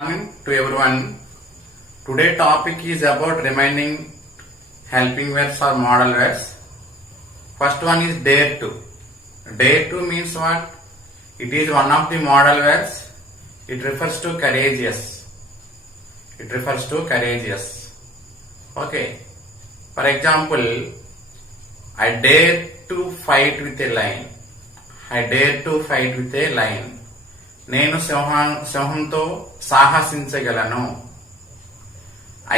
Morning to everyone. Today topic is about remaining helping verbs or modal verbs. First one is dare to. Dare to means what? It is one of the modal verbs. It refers to courageous. It refers to courageous. Okay. For example, I dare to fight with a lion. I dare to fight with a lion. నేను సింహంతో సాహసించగలను.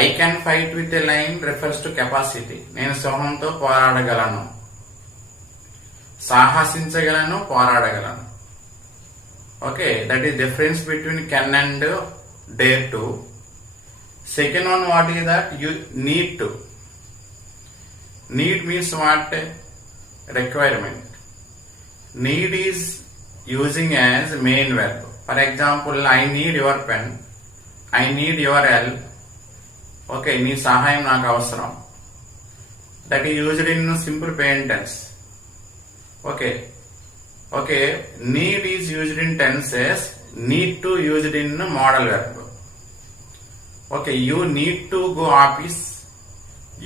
I can fight with a lion refers to capacity. నేను సింహంతో పోరాడగలను. సాహసించగలను, పోరాడగలను. Okay, that is difference between can and dare to. Second one, what is that? You need to. Need means what? Requirement. Need is using as main verb. For example, I need your pen. I need your help. Okay, నీ సహాయం నాకు అవసరం. That is used in simple present tense. Okay. Okay, need is used in tenses. Need to used in modal verb. Okay, you need to go office.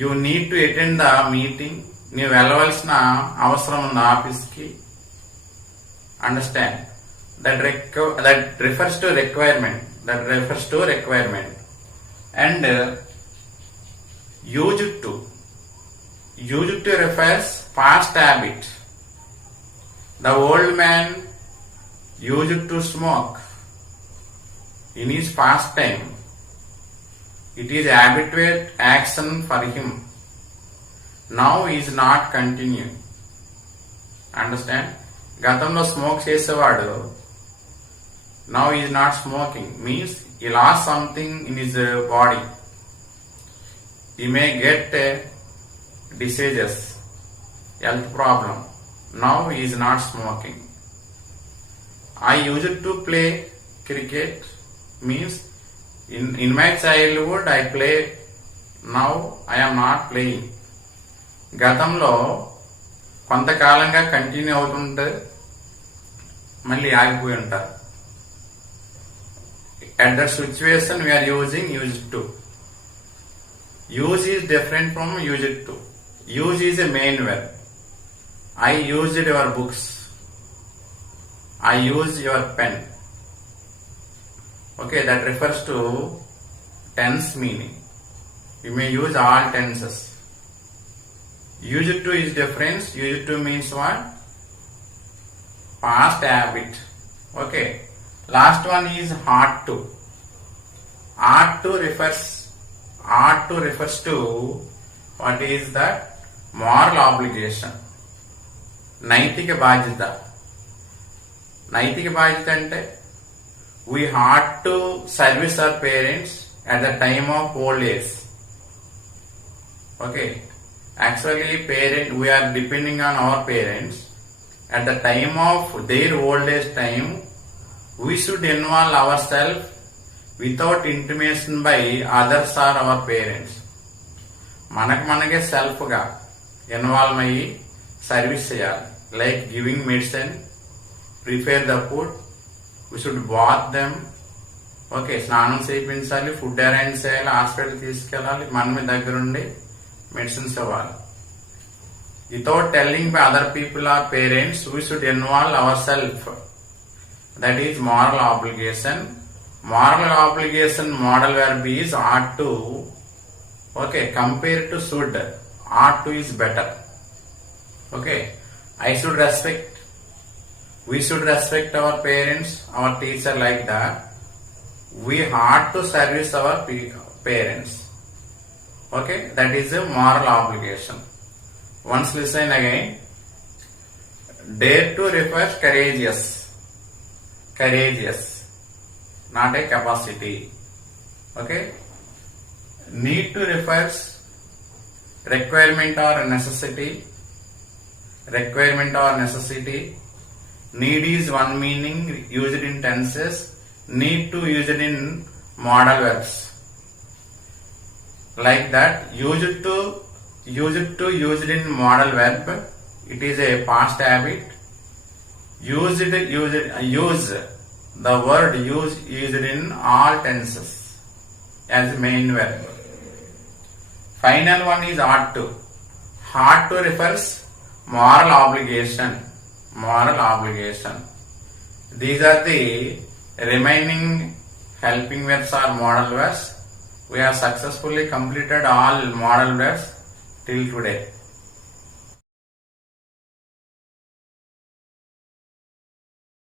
You need to attend the meeting. నీవు వెళ్ళవలసిన అవసరం ఉంది ఆఫీస్కి. Understand? That refers to requirement. That refers to requirement. And used to. Used to refers past habit. The old man used to smoke in his past time. It is habitual action for him. Now he is not continuing. Understand? గతంలో smoke చేసేవాడు now is not smoking means he loss something in his body. He may get diseases, health problem. Now is not smoking. I used to play cricket means in my childhood I play. Now I am not playing. గతంలో కొంతకాలంగా continue అవుతుంటే మళ్ళీ ఆగిపోయి ఉంటారు. At that situation we are using used to. Use is different from used to. Use is a main verb. I used your books. I use your pen. Okay, that refers to tense meaning. You may use all tenses. Used to is difference. Used to means what? Past habit. Okay. Last one is ought to. Ought to refers to what is that? Moral obligation. నైతిక బాధ్యత. నైతిక బాధ్యత అంటే we ought to service our parents at the time of old age. Okay. Actually, we are depending on our parents. At the time of their old age time, we should involve ourselves without intimation by others or our parents. మనకే సెల్ఫ్గా involve అయ్యి service చేయాలి. Like giving medicine, prepare the food, we should bath them. Okay, స్నానం చేయించాలి, food arrange చేయాలి, hospital తీసుకెళ్ళాలి, మనమే దగ్గరుండి మెడిసిన్స్ ఇవ్వాలి. Without telling by other people or parents, we should involve our self. That is moral obligation. Moral obligation modal verb is ought to. Okay, compared to should, ought to is better. Okay, I should respect. We should respect our parents, our teacher, like that. We ought to service our parents. Okay, that is a moral obligation. Once listen again. Dare to refers courageous. Courageous, not a capacity. Okay. Need to refers requirement or necessity. Requirement or necessity. Need is one meaning used in tenses. Need to used in modal verbs. Like that, used to used in modal verb. It is a past habit. Use the word used in all tenses as main verb. Final one is ought to. Ought to refers moral obligation. Moral obligation. These are the remaining helping verbs or modal verbs. We have successfully completed all modal verbs till today.